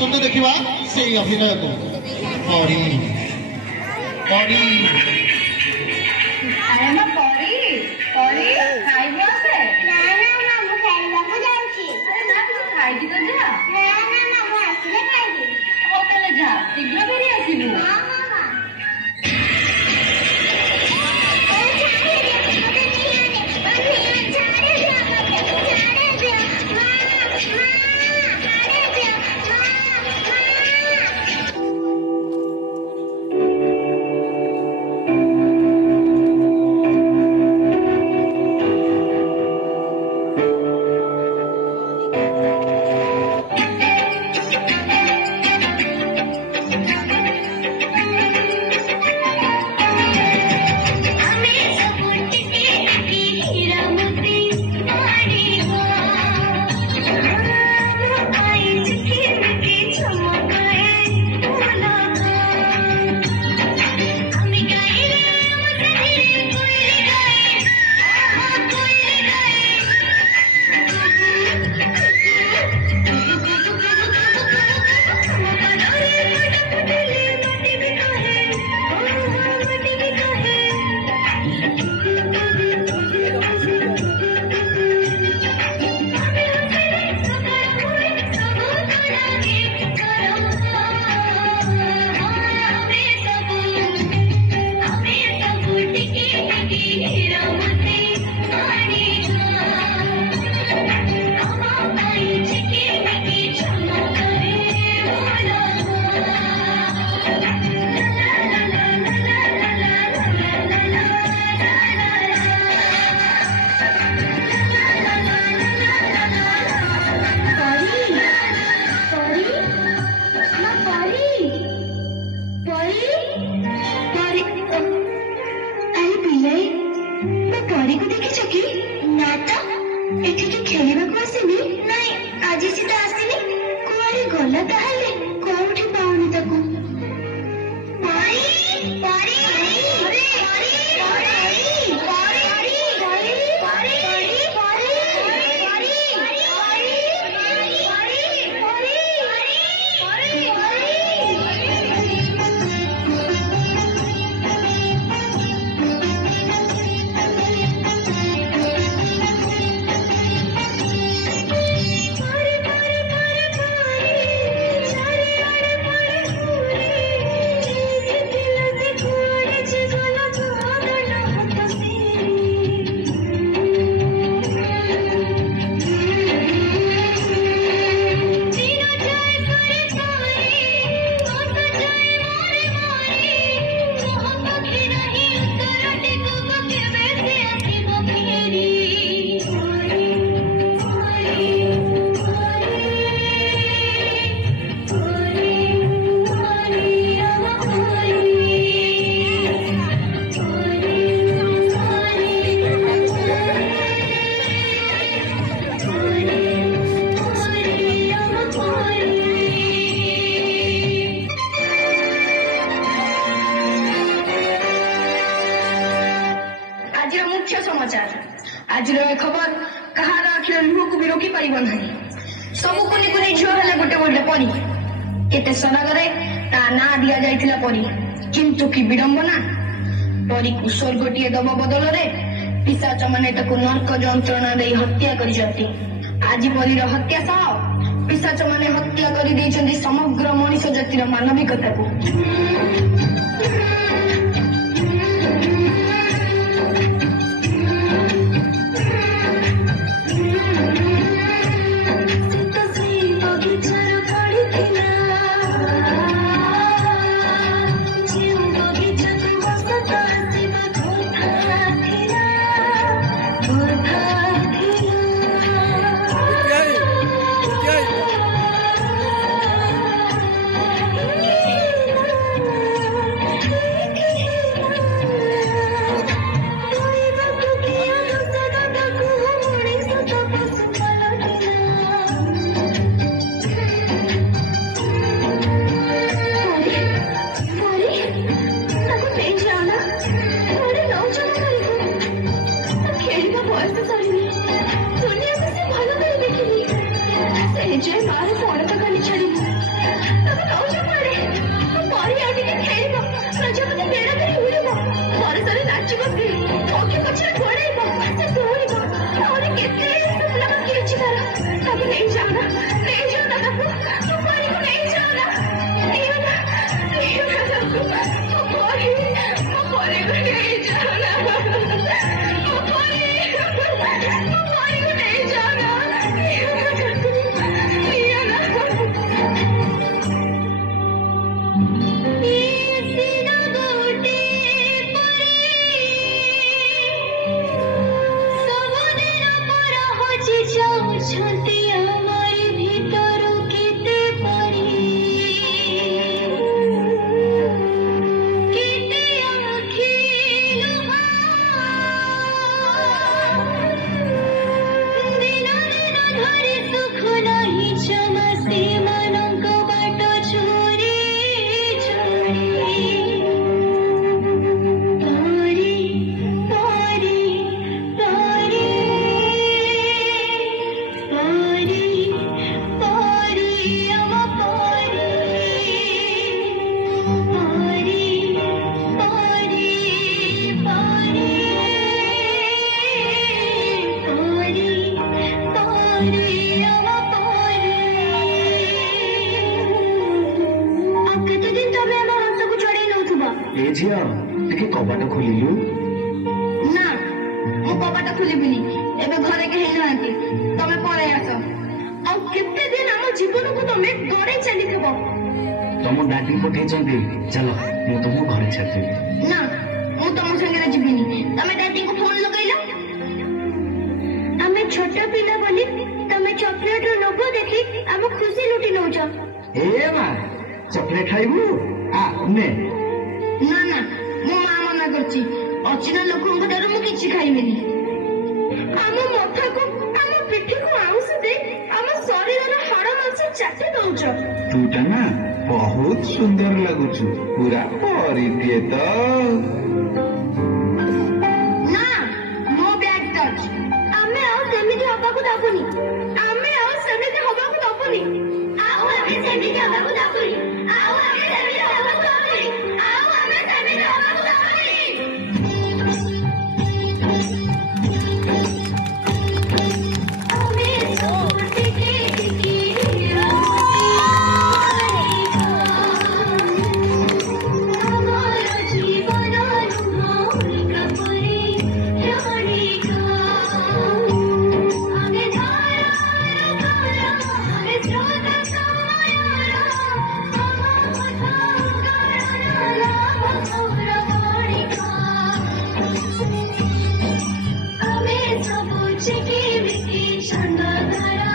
आसतु देखा से अभिनय को परी परी शीघ्र फेरी आसलु आज खबर कहार अखिल लुह को भी रोकी पार ना सब कुनि कुनि झील हेले गोटे गोटे परी केते सरागरे ता ना दिया जाइथिला परी किंतु कि विडंबना परी को स्वर्गटीय दब बदल रे पिशाच माने ताकू नर्क जंत्रणा दे हत्या करिसथि आज परीर हत्या सह पिशाच माने हत्या करि दैछन्ति समग्र मनुष्य जातिर मानविकता को जय मारे फोन तो करनी छड़ी ना, ले जाओ ना वो परी को ले जाओ ना, ले ना वो परी को ले जाओ ना, वो परी को ले जाओ ना, झिया टे कबाट खोलु ना मु कबाट खोलिबिनी एबे घरे के हेना आंती तमे परे आस आ केते दिन हम जीवन को तमे गड़े चली थबो तम डाडी पठे चंदी चलो मु तुम घरे छाती ना मु तम संगे जीबिनी तमे डाडी को फोन लगाइला हमें छोटा पिला बोली तमे चॉकलेट लोभो देखी हम खुशी लुटी नौ छ ए मा चॉकलेट खाइबू आ ने ना ना मो मां मना करची अचिना लोकन को मु किछि खाइबिनी हम मथा को हम पिठी को आउस दे हम शरीर रा हाड़ मांस चाटे दउछ तूटा ना बहुत सुंदर लगुछु पूरा परी दिए तो ना नो बैड टच हमें और सेमिति हबा को दाबुनी हमें और सेमिति हबा को दाबुनी आओ हमें सेमिति हबा को दाबुनी आओ हमें सेमिति हबा को दाबुनी आओ हमें सेमिति हबा को दाबुनी हमें सोच के किया हमारा जीवन अनुभव कपरी रानी का हमें धारा धारा हमें स्रोत समाया हमें सब चिकी विकी छंद धारा